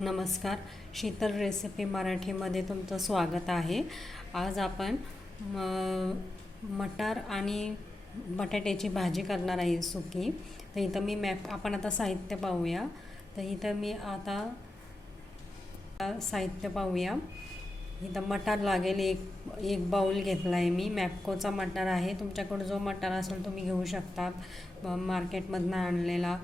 नमस्कार. शीतल रेसिपी मराठीमध्ये तुमचं स्वागत आहे. आज आपण म मटार आणि बटाट्याची भाजी करणार आहे सुकी. तर इथं मी मॅप आपण आता साहित्य पाहूया. तर इथं मी आता साहित्य पाहूया. इथं मटार लागेल एक एक बाऊल घेतला आहे मी. मॅपकोचा मटार आहे. तुमच्याकडं जो मटार असेल तुम्ही घेऊ शकता. मार्केटमधनं आणलेला.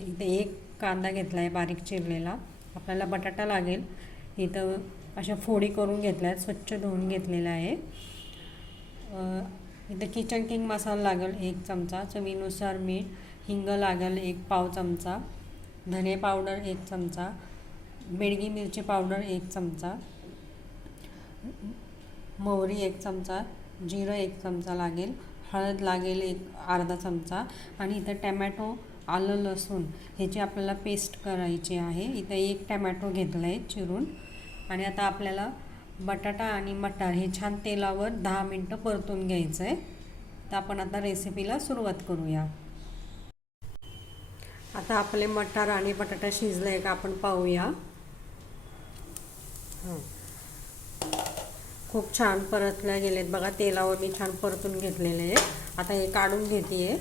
इथे एक कांदा घेतला आहे बारीक चिरलेला. आपल्याला बटाटा लागेल. इथं अशा फोडी करून घेतल्या आहेत स्वच्छ धुवून घेतलेला आहे. इथं किचन किंग मसाला लागेल एक चमचा चवीनुसार मीठ हिंग लागेल एक पाव चमचा धने पावडर एक चमचा बेडगी मिरची पावडर एक चमचा मोहरी एक चमचा जिरं एक चमचा लागेल हळद लागेल एक अर्धा चमचा आणि इथं टॅमॅटो आलं लसूण ह्याची आपल्याला पेस्ट करायची आहे इथं एक टॅमॅटो घेतलं आहे चिरून. आणि आता आपल्याला बटाटा आणि मटार हे छान तेलावर दहा मिनटं परतून घ्यायचं आहे तर आपण आता रेसिपीला सुरुवात करूया. आता आपले मटार आणि बटाटा शिजले का आपण पाहूया. खूप छान परतल्या गेलेत. बघा तेलावर मी छान परतून घेतलेले आहे आता हे काढून घेते आहे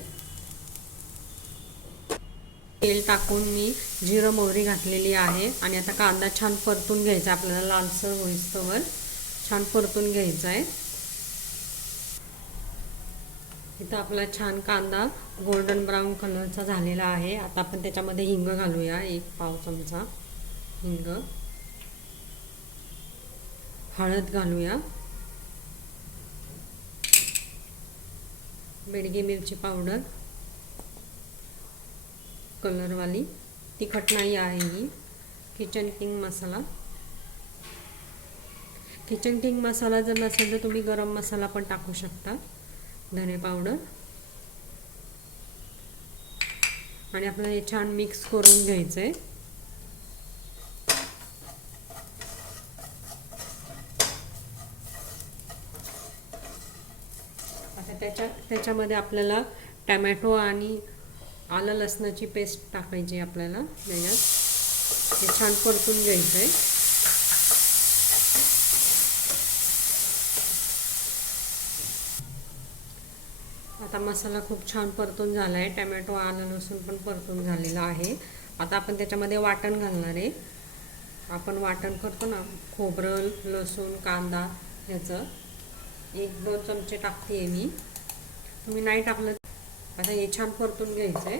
तेल टाकून मी जिरं मोहरी घातलेली आहे. आणि आता कांदा छान परतून घ्यायचा आपल्याला लालसर होईस्तवर छान परतून घ्यायचा आहे. इथं आपला छान कांदा गोल्डन ब्राऊन कलरचा झालेला आहे. आता आपण त्याच्यामध्ये हिंग घालूया. एक पाव चमचा हिंग. हळद घालूया. बेडगी मिरची पावडर. कलरवाली. तिखट नाही आहे ही. Kitchen King masala Kitchen King masala जर नसेल तर तुम्ही गरम मसाला पण टाकू शकता. धने पावडर आणि आपल्याला हे छान मिक्स करून घ्यायचं आहे आता त्याच्या त्याच्यामध्ये आपल्याला टॅमॅटो आणि आलं लसणाची पेस्ट टाकायची आहे आपल्याला त्याच्यात हे छान परतून घ्यायचं आहे आता मसाला खूप छान परतून झाला आहे टमॅटो आलं लसूण पण परतून झालेला आहे. आता आपण त्याच्यामध्ये वाटण घालणार आहे. आपण वाटण करतो ना खोबरं लसूण कांदा ह्याचं. एक दोन चमचे टाकते आहे मी. तुम्ही नाही टाकलं आता हे छान परतून घ्यायचं आहे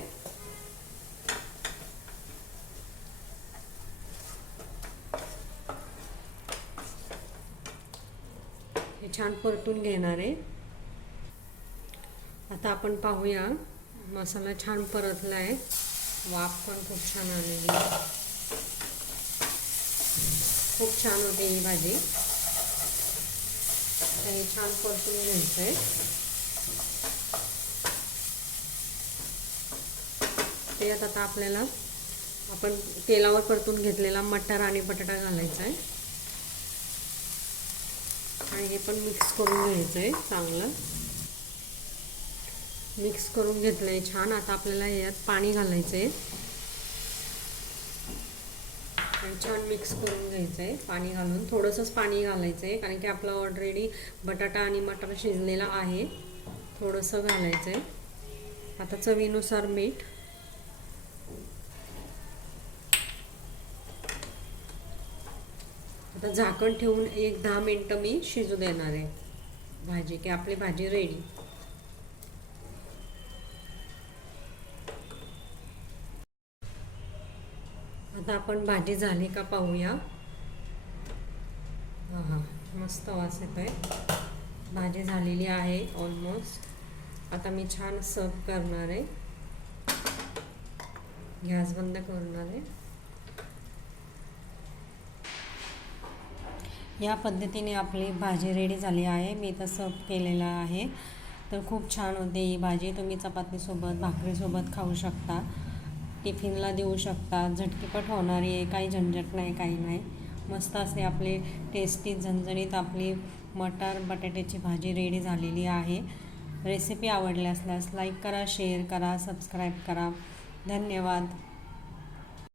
हे छान परतून घेणार आहे. आता आपण पाहूया मसाला छान परतला आहे वाफ पण खूप छान आलेली आहे. खूप छान होते ही भाजी. हे छान परतून घ्यायचं आहे त्यात आता आपल्याला आपण तेलावर परतून घेतलेला मटार आणि बटाटा घालायचा आहे. आणि हे पण मिक्स करून घ्यायचं आहे चांगलं. मिक्स करून घेतलं आहे छान. आता आपल्याला यात पाणी घालायचं आहे आणि छान मिक्स करून घ्यायचं आहे पाणी घालून. थोडंसंच पाणी घालायचं आहे कारण की आपला ऑलरेडी बटाटा आणि मटार शिजलेला आहे. थोडंसं घालायचं आहे आता चवीनुसार मीठ आता झाकण ठेवून एक दहा मिनटं मी शिजू देणार आहे. भाजी की आपली भाजी रेडी आता आपण भाजी झाली का पाहूया. हा हा मस्त वास येतोय भाजी झालेली आहे ऑलमोस्ट आता मी छान सर्व करणार आहे. गॅस बंद करणार आहे. या पद्धतीने आपली भाजी रेडी झाली आहे. मी इथं सर्व केलेलं आहे. तर खूप छान होते ही भाजी. तुम्ही चपातीसोबत भाकरीसोबत खाऊ शकता. टिफिनला देऊ शकता. झटकीपट होणारी आहे. काही झंझट नाही काही नाही. मस्त असे आपले टेस्टी झणझणीत आपली मटार बटाट्याची भाजी रेडी झालेली आहे. रेसिपी आवडली असल्यास लाईक करा शेअर करा सबस्क्राईब करा. धन्यवाद.